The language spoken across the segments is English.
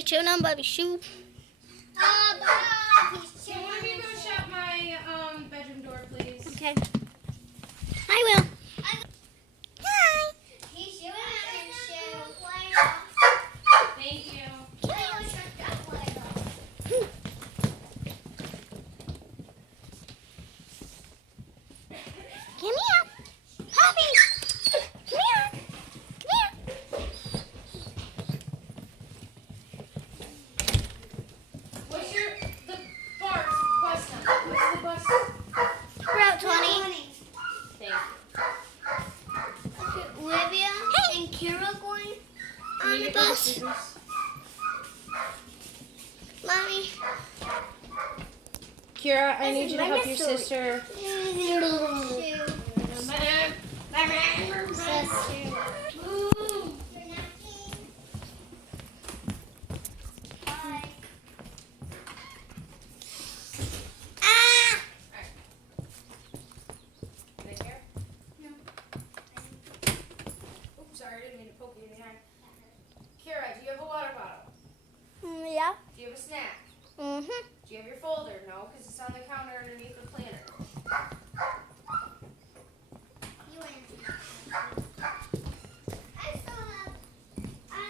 stay tuned on Bubby's shoe. Can one of you go shut my bedroom door, please? Okay. I will. Hi. Thank you. Come here. Puppy. Come here. Come here. What's the bus number? What's the bus? Route 20. Thank you. Olivia and Kira going On the bus. Mommy. Kira, I need you to help your dinosaur. sister. Ah! Right here? No. Oops, sorry, I didn't mean to poke you in the eye. Kira, do you have a water bottle? Yeah. Do you have a snack? Mm-hmm. Do you have your folder? No, because it's on the counter underneath the planner.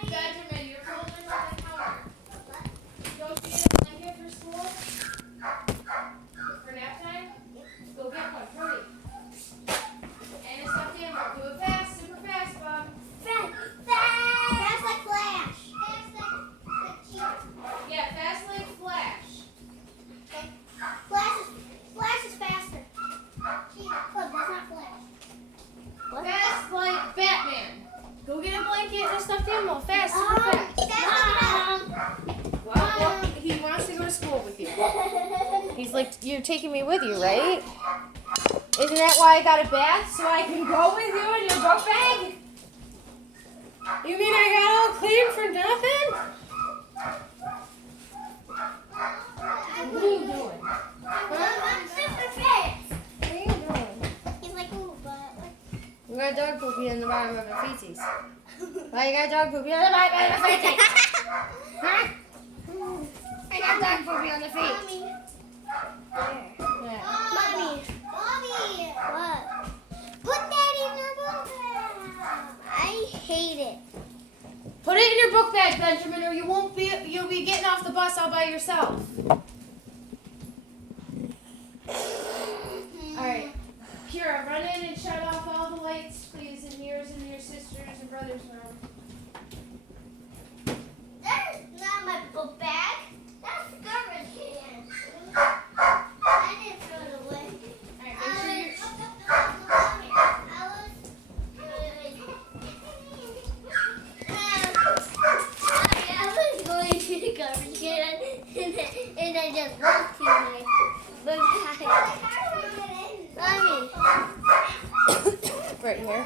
Benjamin, your folder's on the counter. Don't you get a blanket for school? For nap time? Go get one, hurry. And a stuffed animal. Do it fast, super fast, Bob. Fast like Flash. Yeah, fast like Flash. Flash is faster. Look, that's not Flash. Fast like Batman. Go get a blanket and a stuffed animal. Fast, super fast. Well, he wants to go to school with you. He's like, you're taking me with you, right? Isn't that why I got a bath? So I can go with you in your book bag? You mean I got all clean for nothing? What are you doing? I'm super fast. What are you doing? He's like, ooh, but You got dog poopy in the bottom of your feces. Why you got dog poopy on the bottom of your feces? Huh? I got dog poopy on the feet. Yeah. Mommy. What? Put that in your book bag. I hate it. Put it in your book bag, Benjamin, or you'll be getting off the bus all by yourself. Alright. Kira, run in and shut off all the lights, please, in yours and your sister's and brother's room. That's not my book bag. That's garbage can. I didn't throw it away. Alright, make sure I was going to the garbage can and I just walked to my book bag. Mommy. right here.